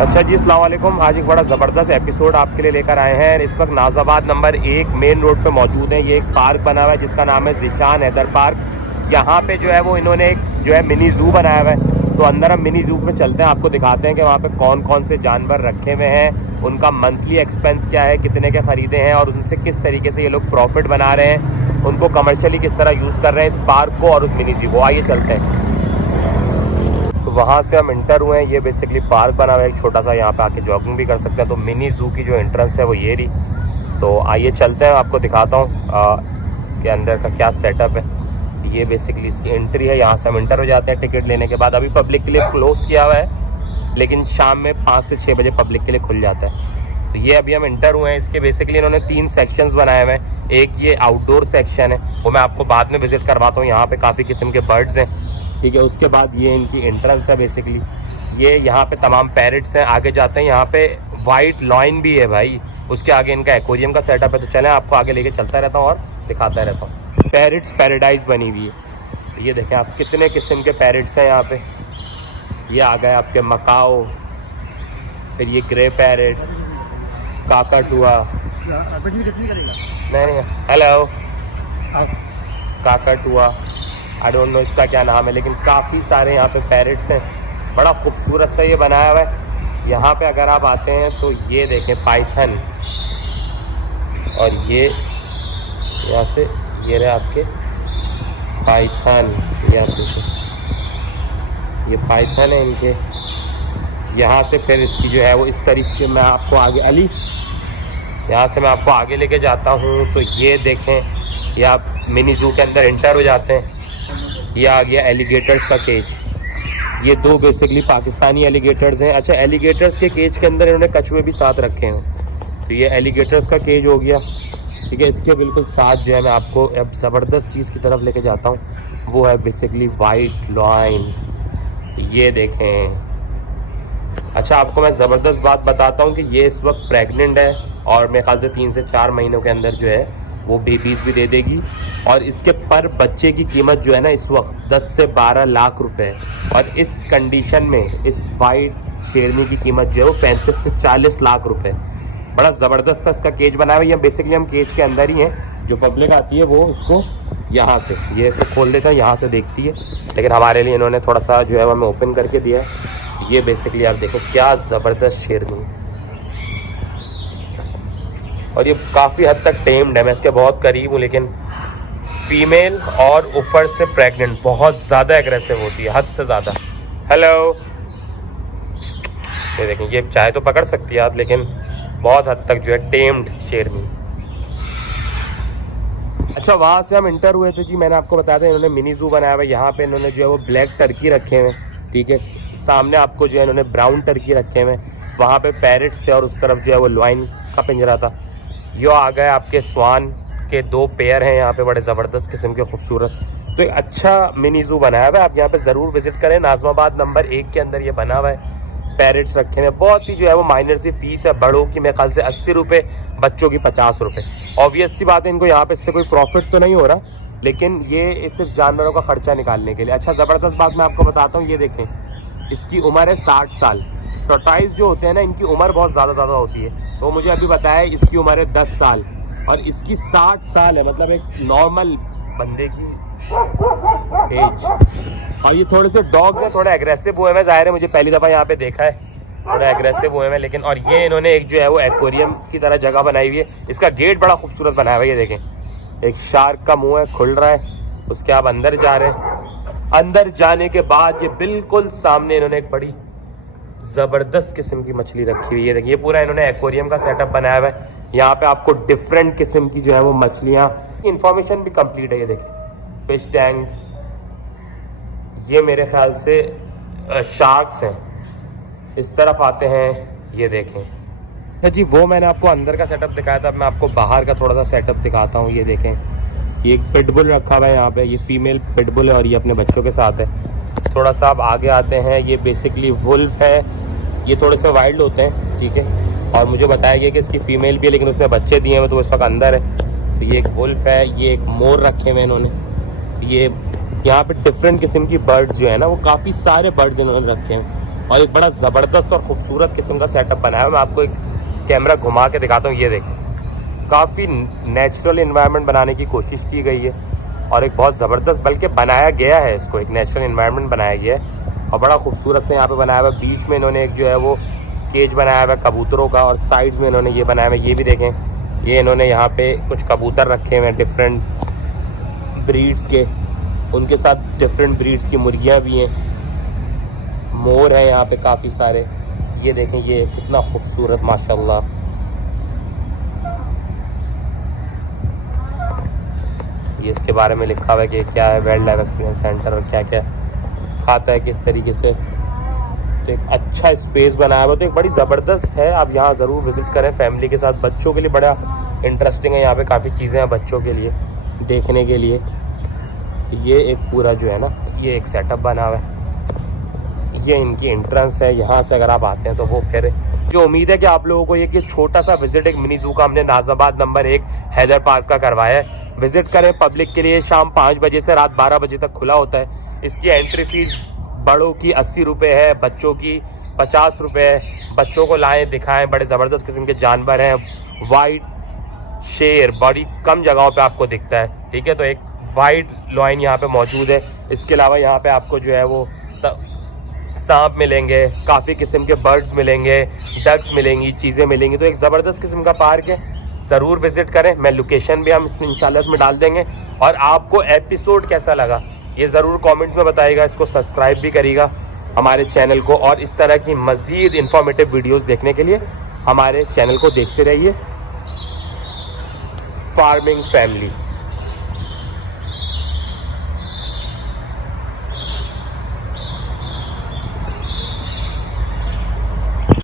अच्छा जी, अस्सलाम वालेकुम। आज एक बड़ा ज़बरदस्त एपिसोड आपके लिए लेकर आए हैं। इस वक्त नाज़ाबाद नंबर 1 मेन रोड पे मौजूद हैं। ये एक पार्क बना हुआ है जिसका नाम है ज़ीशान हैदर पार्क। यहाँ पे जो है वो इन्होंने एक जो है मिनी ज़ू बनाया हुआ है। तो अंदर हम मिनी ज़ू पे चलते हैं, आपको दिखाते हैं कि वहाँ पे कौन कौन से जानवर रखे हुए हैं, उनका मंथली एक्सपेंस क्या है, कितने के ख़रीदे हैं और उनसे किस तरीके से ये लोग प्रॉफिट बना रहे हैं, उनको कमर्शियली किस तरह यूज़ कर रहे हैं इस पार्क को और उस मिनी ज़ू को। आइए चलते हैं। तो वहाँ से हम इंटर हुए हैं। ये बेसिकली पार्क बना हुआ है एक छोटा सा, यहाँ पे आके जॉगिंग भी कर सकते हैं। तो मिनी ज़ू की जो एंट्रेंस है वो ये रही। तो आइए चलते हैं, आपको दिखाता हूँ कि अंदर का क्या सेटअप है। ये बेसिकली इसकी एंट्री है, यहाँ से हम इंटर हो जाते हैं टिकट लेने के बाद। अभी पब्लिक के लिए क्लोज़ किया हुआ है, लेकिन शाम में 5 से 6 बजे पब्लिक के लिए खुल जाता है। तो ये अभी हम इंटर हुए हैं। इसके बेसिकली इन्होंने 3 सेक्शंस बनाए हुए हैं। एक ये आउटडोर सेक्शन है, वो मैं आपको बाद में विजिट करवाता हूँ। यहाँ पे काफ़ी किस्म के बर्ड्स हैं, ठीक है। उसके बाद ये इनकी एंट्रेंस है बेसिकली। ये यहाँ पे तमाम पैरट्स हैं। आगे जाते हैं, यहाँ पे वाइट लॉइन भी है भाई। उसके आगे इनका एक्वेरियम का सेटअप है। तो चलें, आपको आगे लेके चलता रहता हूँ और दिखाता रहता हूँ। पैरट्स पैराडाइज बनी हुई है। ये देखें आप, कितने किस्म के पैरट्स हैं यहाँ पे। ये आ गए आपके मकाओ, फिर ये ग्रे पैरट, काकाटुआ, नहीं, हेलो, काकाटुआ, आई डोंट नो इसका क्या नाम है, लेकिन काफ़ी सारे यहाँ पे पैरट्स हैं। बड़ा खूबसूरत सा ये बनाया हुआ है। यहाँ पे अगर आप आते हैं तो ये देखें पाइथन, और ये यहाँ से ये रहे आपके पाइथन। यहाँ पे ये पाइथन है इनके। यहाँ से फिर इसकी जो है वो इस तरीके से मैं आपको आगे अली, यहाँ से मैं आपको आगे लेके जाता हूँ। तो ये देखें, ये आप मिनी ज़ू के अंदर इंटर हो जाते हैं। ये आ गया एलिगेटर्स का केज। ये 2 बेसिकली पाकिस्तानी एलिगेटर्स हैं। अच्छा, एलिगेटर्स के केज के अंदर इन्होंने कछुए भी साथ रखे हैं। तो ये एलिगेटर्स का केज हो गया, ठीक है। इसके बिल्कुल साथ जो है मैं आपको अब ज़बरदस्त चीज़ की तरफ लेके जाता हूँ, वो है बेसिकली वाइट लॉइन। ये देखें। अच्छा, आपको मैं ज़बरदस्त बात बताता हूँ कि ये इस वक्त प्रेग्नेंट है और मेरे ख्याल से 3 से 4 महीनों के अंदर जो है वो बेबीज़ भी दे देगी। और इसके पर बच्चे की कीमत जो है ना इस वक्त 10 से 12 लाख रुपए है। और इस कंडीशन में इस वाइट शेरनी की कीमत जो है वो 35 से 40 लाख रुपए। बड़ा ज़बरदस्त इसका केज बनाया हुआ है। बेसिकली हम केज के अंदर ही हैं। जो पब्लिक आती है वो उसको यहाँ से ये फिर खोल देता है, यहाँ से देखती है। लेकिन हमारे लिए इन्होंने थोड़ा सा जो है वो हमें ओपन करके दिया है। ये बेसिकली आप देखो क्या ज़बरदस्त शेरनी है, और ये काफ़ी हद तक टेम्ड है। मैं इसके बहुत करीब हूँ, लेकिन फीमेल और ऊपर से प्रेग्नेंट बहुत ज़्यादा एग्रेसिव होती है, हद से ज़्यादा। हेलो, ये देखें, ये चाहे तो पकड़ सकती है आप, लेकिन बहुत हद तक जो है टेम्ड शेरनी। अच्छा, वहाँ से हम इंटर हुए थे जी। मैंने आपको बताया था इन्होंने मिनी ज़ू बनाया हुआ है। यहाँ पे इन्होंने जो है वो ब्लैक टर्की रखे हुए हैं, ठीक है। सामने आपको जो है इन्होंने ब्राउन टर्की रखे हुए हैं। वहाँ पे पैरट्स थे और उस तरफ जो है वो लॉइन का पिंजरा था। यो आ गए आपके स्वान के 2 पेयर हैं यहाँ पे, बड़े ज़बरदस्त किस्म के खूबसूरत। तो एक अच्छा मिनी ज़ू बनाया हुआ है, आप यहाँ पे ज़रूर विजिट करें। नाज़िमाबाद नंबर 1 के अंदर ये बना हुआ है। पैरट्स रखे हैं, बहुत ही जो है वो माइनर सी फीस है। बड़ों की मेरे ख्याल से 80 रुपये, बच्चों की 50 रुपये। ऑब्वियस सी बात है, इनको यहाँ पे इससे कोई प्रॉफिट तो नहीं हो रहा, लेकिन ये सिर्फ जानवरों का खर्चा निकालने के लिए। अच्छा, ज़बरदस्त बात मैं आपको बताता हूँ। ये देखें, इसकी उम्र है 60 साल। टोटाइज जो होते हैं ना, इनकी उम्र बहुत ज़्यादा होती है। तो मुझे अभी बताया इसकी उम्र है 10 साल और इसकी 60 साल है, मतलब एक नॉर्मल बंदे की एज। और ये थोड़े से डॉग्स हैं, थोड़े एग्रेसिव हुए हैं। ज़ाहिर है, मुझे पहली दफ़ा यहाँ पे देखा है, थोड़ा एग्रेसिव हुए हैं। लेकिन और ये इन्होंने एक जो है वो एक्वेरियम की तरह जगह बनाई हुई है। इसका गेट बड़ा खूबसूरत बनाया हुआ है। ये देखें, एक शार्क का मुंह है, खुल रहा है। उसके आप अंदर जा रहे हैं। अंदर जाने के बाद ये बिल्कुल सामने इन्होंने एक बड़ी ज़बरदस्त किस्म की मछली रखी हुई है। देखिए, ये पूरा इन्होंने एक्वेरियम का सेटअप बनाया हुआ है। यहाँ पे आपको डिफरेंट किस्म की जो है वो मछलियाँ, इंफॉर्मेशन भी कंप्लीट है। ये देखिए, फिश टैंक, ये मेरे ख्याल से शार्क्स हैं। इस तरफ आते हैं, ये देखें जी, वो मैंने आपको अंदर का सेटअप दिखाया था। अब मैं आपको बाहर का थोड़ा सा सेटअप दिखाता हूँ। ये देखें, ये एक पिटबुल रखा हुआ है यहाँ पे। ये फीमेल पिटबुल है और ये अपने बच्चों के साथ है। थोड़ा सा आप आगे आते हैं, ये बेसिकली वुल्फ है। ये थोड़े से वाइल्ड होते हैं, ठीक है। और मुझे बताया गया कि इसकी फीमेल भी है, लेकिन उसमें बच्चे दिए हुए तो इस वक्त अंदर है। तो ये एक वुल्फ है। ये एक मोर रखे हुए इन्होंने। ये यहाँ पे डिफरेंट किस्म की बर्ड्स जो है ना, वो काफ़ी सारे बर्ड्स इन्होंने रखे हैं। और एक बड़ा ज़बरदस्त और ख़ूबसूरत किस्म का सेटअप बनाया है। मैं आपको एक कैमरा घुमा के दिखाता हूँ। ये देखें, काफ़ी नेचुरल इन्वायरमेंट बनाने की कोशिश की गई है और एक बहुत ज़बरदस्त, बल्कि बनाया गया है इसको, एक नेचुरल इन्वायरमेंट बनाया गया है और बड़ा खूबसूरत से यहाँ पे बनाया हुआ है। बीच में इन्होंने एक जो है वो केज बनाया हुआ है कबूतरों का और साइड्स में इन्होंने ये बनाया हुआ है। ये भी देखें, ये इन्होंने यहाँ पे कुछ कबूतर रखे हुए हैं डिफरेंट ब्रीड्स के, उनके साथ डिफरेंट ब्रीड्स की मुर्गियाँ भी हैं, मोर हैं यहाँ पे काफ़ी सारे। ये देखें, ये कितना खूबसूरत माशाल्लाह। ये इसके बारे में लिखा हुआ है कि क्या है वाइल्ड लाइफ एक्सपीरियंस सेंटर और क्या क्या खाता है किस तरीके से। तो एक अच्छा स्पेस बनाया हुआ, तो एक बड़ी ज़बरदस्त है। आप यहाँ ज़रूर विज़िट करें फैमिली के साथ। बच्चों के लिए बड़ा इंटरेस्टिंग है, यहाँ पे काफ़ी चीज़ें हैं बच्चों के लिए देखने के लिए। ये एक पूरा जो है ना, ये एक सेटअप बना हुआ है। ये इनकी एंट्रेंस है। यहाँ से अगर आप आते हैं तो वो फिर जो उम्मीद है कि आप लोगों को ये छोटा सा विजिट एक मिनी जू का हमने नाज़िमाबाद नंबर 1 हैदर पार्क का करवाया है। विजिट करें। पब्लिक के लिए शाम 5 बजे से रात 12 बजे तक खुला होता है। इसकी एंट्री फीस बड़ों की 80 रुपये है, बच्चों की 50 रुपये है। बच्चों को लाएं, दिखाएं, बड़े ज़बरदस्त किस्म के जानवर हैं। वाइट शेर बड़ी कम जगहों पे आपको दिखता है, ठीक है। तो एक वाइट लॉइन यहाँ पे मौजूद है। इसके अलावा यहाँ पे आपको जो है वो सांप मिलेंगे, काफ़ी किस्म के बर्ड्स मिलेंगे, डक्स मिलेंगी, चीज़ें मिलेंगी। तो एक ज़बरदस्त किस्म का पार्क है, ज़रूर विजिट करें। मैं लोकेशन भी हम इंशाल्लाह इसमें डाल देंगे। और आपको एपिसोड कैसा लगा ये ज़रूर कमेंट्स में बताइएगा। इसको सब्सक्राइब भी करिएगा हमारे चैनल को, और इस तरह की मज़ीद इंफॉर्मेटिव वीडियोस देखने के लिए हमारे चैनल को देखते रहिए। Farming family.